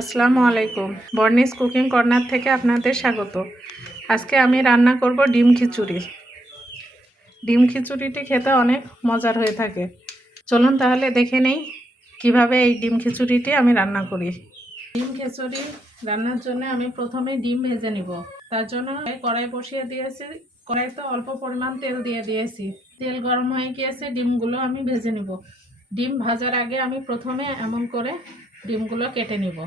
আসসালামু আলাইকুম। বর্নিস cooking corner থেকে আপনাদের স্বাগত। আজকে আমি রান্না করব ডিম খিচুড়ি। ডিম খিচুড়িটি খেতে অনেক মজার হয়ে থাকে। চলুন তাহলে দেখে নেই কীভাবে এই ডিম খিচুড়িটি আমি রান্না করি। ডিম খিচুড়ি রান্নার জন্য আমি প্রথমে ডিম ভেজে নিব। তার জন্য কড়াই বসিয়ে দিয়েছি। কড়াইতে অল্প পরিমাণ তেল দিয়ে দিয়েছি। তেল গরম হয়ে গিয়েছে, ডিমগুলো আমি ভেজে নিব। ডিম ভাজার আগে আমি প্রথমে এমন করে ডিমগুলো কেটে নিব।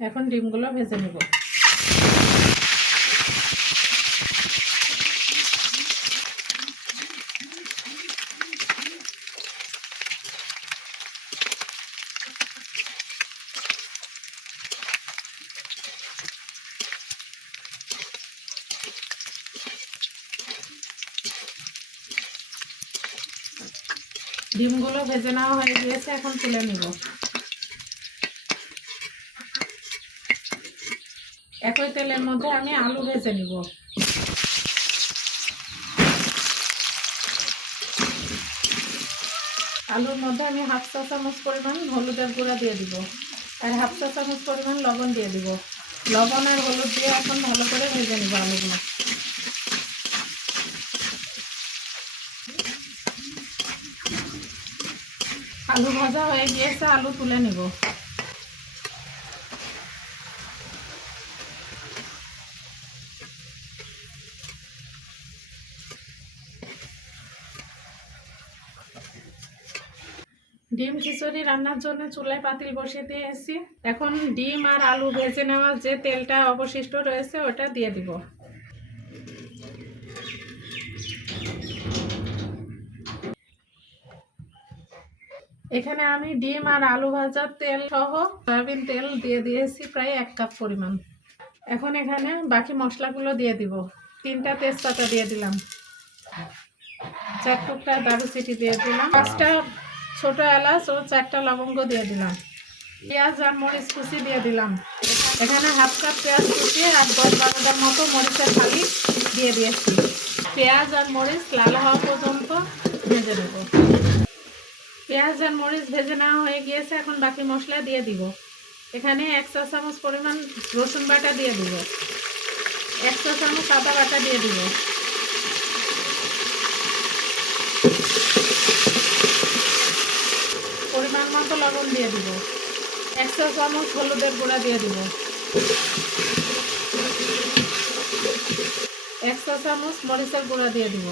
এখন ডিমগুলো ভেজে নিব। ডিমগুলো ভেজে নেওয়া হয়ে গিয়েছে এখন তুলে নিব। একই তেলের মধ্যে আমি আলু ভেজে নিব। আলুর মধ্যে আমি হাফ চা চামচ পরিমাণ হলুদের গুঁড়া দিয়ে দিব। আর হাফ চা চামচ পরিমাণ লবণ দিয়ে দিব। লবণ আর হলুদ দিয়ে এখন ভালো করে ভেজে নিব আলুগুলো। আলু ভাজা হয়ে গিয়েছে, আলু তুলে নিব। ডিম খিচুড়ি রান্নার জন্য চুলায় পাতিল বসিয়ে দিয়ে এসেছি এখন ডিম আর আলু ভেজে নেওয়ার যে তেলটা অবশিষ্ট রয়েছে, ওটা দিয়ে দিব। এখানে আমি ডিম আর আলু ভাজার তেল সহ সয়াবিন তেল দিয়ে দিয়েছি প্রায় এক কাপ পরিমাণ। এখন এখানে বাকি মশলাগুলো দিয়ে দিব। তিনটা তেজপাতা দিয়ে দিলাম। চার টুকরা দারুচিটি দিয়ে দিলাম। পাঁচটা ছোট এলাচ ও চারটা লবঙ্গ দিয়ে দিলাম। পেঁয়াজ আর মরিচ কুচি দিয়ে দিলাম। এখানে হাফ কাপ পেঁয়াজ কুচি আর দশ বারোটার মতো মরিচের থালি দিয়ে দিয়েছি। পেঁয়াজ আর মরিচ লাল হওয়া পর্যন্ত ভেজে নেব। পেঁয়াজ আর মরিচ ভেজে নেওয়া হয়ে গিয়েছে, এখন বাকি মশলা দিয়ে দিব। এখানে এক চা চামচ পরিমাণ রসুন বাটা দিয়ে দিব। এক চা চামচ আদা বাটা দিয়ে দিব পরিমাণ মতো লবণ দিয়ে দিব। এক চা চামচ হলুদের গুঁড়া দিয়ে দিব। এক চা চামচ মরিচের গুঁড়া দিয়ে দিব।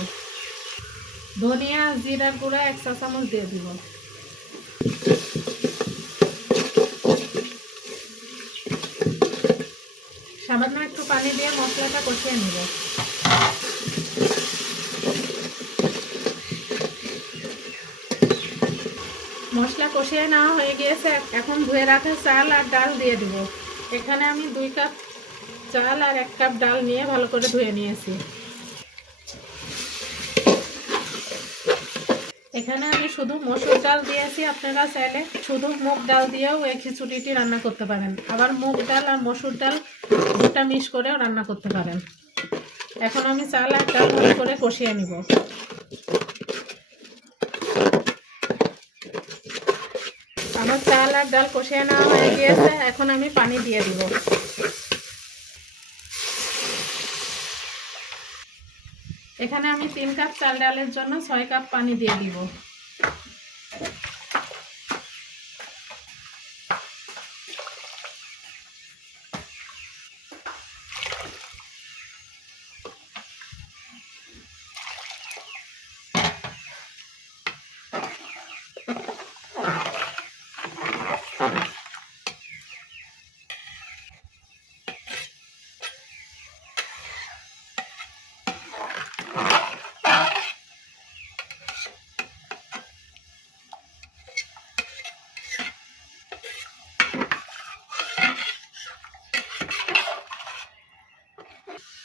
ধনিয়া, জিরার গুঁড়া এক চা চামচ দিয়ে দিব। সামান্য একটু পানি দিয়ে মশলাটা কষিয়ে নিব। মশলা কষিয়ে নেওয়া হয়ে গিয়েছে। এখন ধুয়ে রাখা চাল আর ডাল দিয়ে দিব। এখানে আমি দুই কাপ চাল আর এক কাপ ডাল নিয়ে ভালো করে ধুয়ে নিয়েছি। এখানে আমি শুধু মসুর ডাল দিয়েছি আপনারা চাইলে। শুধু মুগ ডাল দিয়েও এই খিচুড়িটি রান্না করতে পারেন। আবার মুগ ডাল আর মসুর ডাল দুটা মিক্স করেও রান্না করতে পারেন। এখন আমি চাল আর ডাল ভালো করে কষিয়ে নিব। আমার চাল আর ডাল কষিয়ে নেওয়া হয়ে গিয়েছে, এখন আমি পানি দিয়ে দিব। এখানে আমি তিন কাপ চাল ডালের জন্য ছয় কাপ পানি দিয়ে দিব।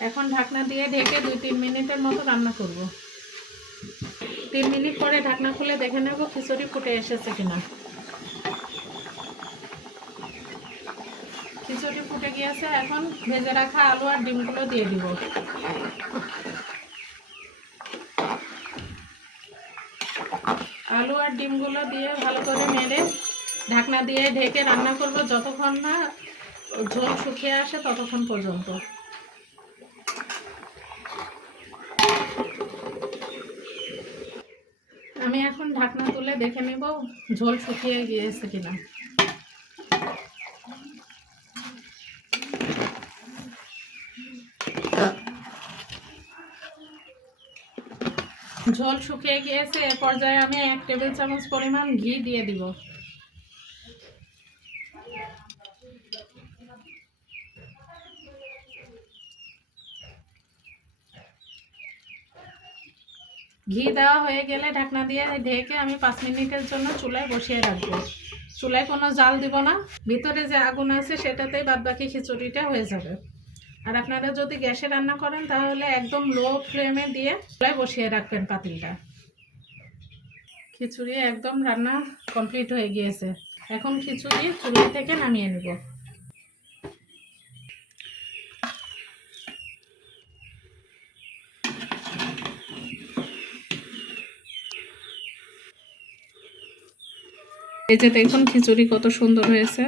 এখন ঢাকনা দিয়ে ঢেকে দুই তিন মিনিটের মতো রান্না করব। তিন মিনিট পরে ঢাকনা খুলে দেখে নেব খিচুড়ি ফুটে এসেছে কিনা। খিচুড়ি ফুটে গিয়েছে, এখন ভেজে রাখা আলু আর ডিমগুলো দিয়ে দিব। আলু আর ডিমগুলো দিয়ে ভালো করে নেড়ে ঢাকনা দিয়ে ঢেকে রান্না করব যতক্ষণ না ঝোল শুকিয়ে আসে ততক্ষণ পর্যন্ত। আমি এখন ঢাকনা তুলে দেখে নেব ঝোল শুকিয়ে গিয়েছে কিনা। ঝোল শুকিয়ে গিয়েছে, এ পর্যায়ে আমি এক টেবিল চামচ পরিমাণ ঘি দিয়ে দিব। ঘি দেওয়া হয়ে গেলে ঢাকনা দিয়ে ঢেকে আমি পাঁচ মিনিটের জন্য চুলায় বসিয়ে রাখব। চুলায় কোনো জাল দিব না। ভিতরে যে আগুন আছে সেটাতেই বাদ বাকি খিচুড়িটা হয়ে যাবে। আর আপনারা যদি গ্যাসে রান্না করেন তাহলে একদম লো ফ্লেমে দিয়ে চুলায় বসিয়ে রাখবেন পাতিলটা। খিচুড়ি একদম রান্না কমপ্লিট হয়ে গিয়েছে। এখন খিচুড়ি চুলা থেকে নামিয়ে নেব। এই যে দেখুন খিচুড়ি কত সুন্দর হয়েছে।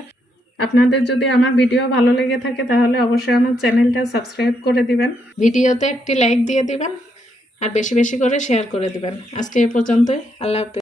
আপনাদের যদি আমার ভিডিও ভালো লেগে থাকে তাহলে অবশ্যই আমার চ্যানেলটা সাবস্ক্রাইব করে দিবেন। ভিডিওতে একটি লাইক দিয়ে দিবেন আর বেশি বেশি করে শেয়ার করে দিবেন। আজকে এ পর্যন্তই। আল্লাহ হাফেজ।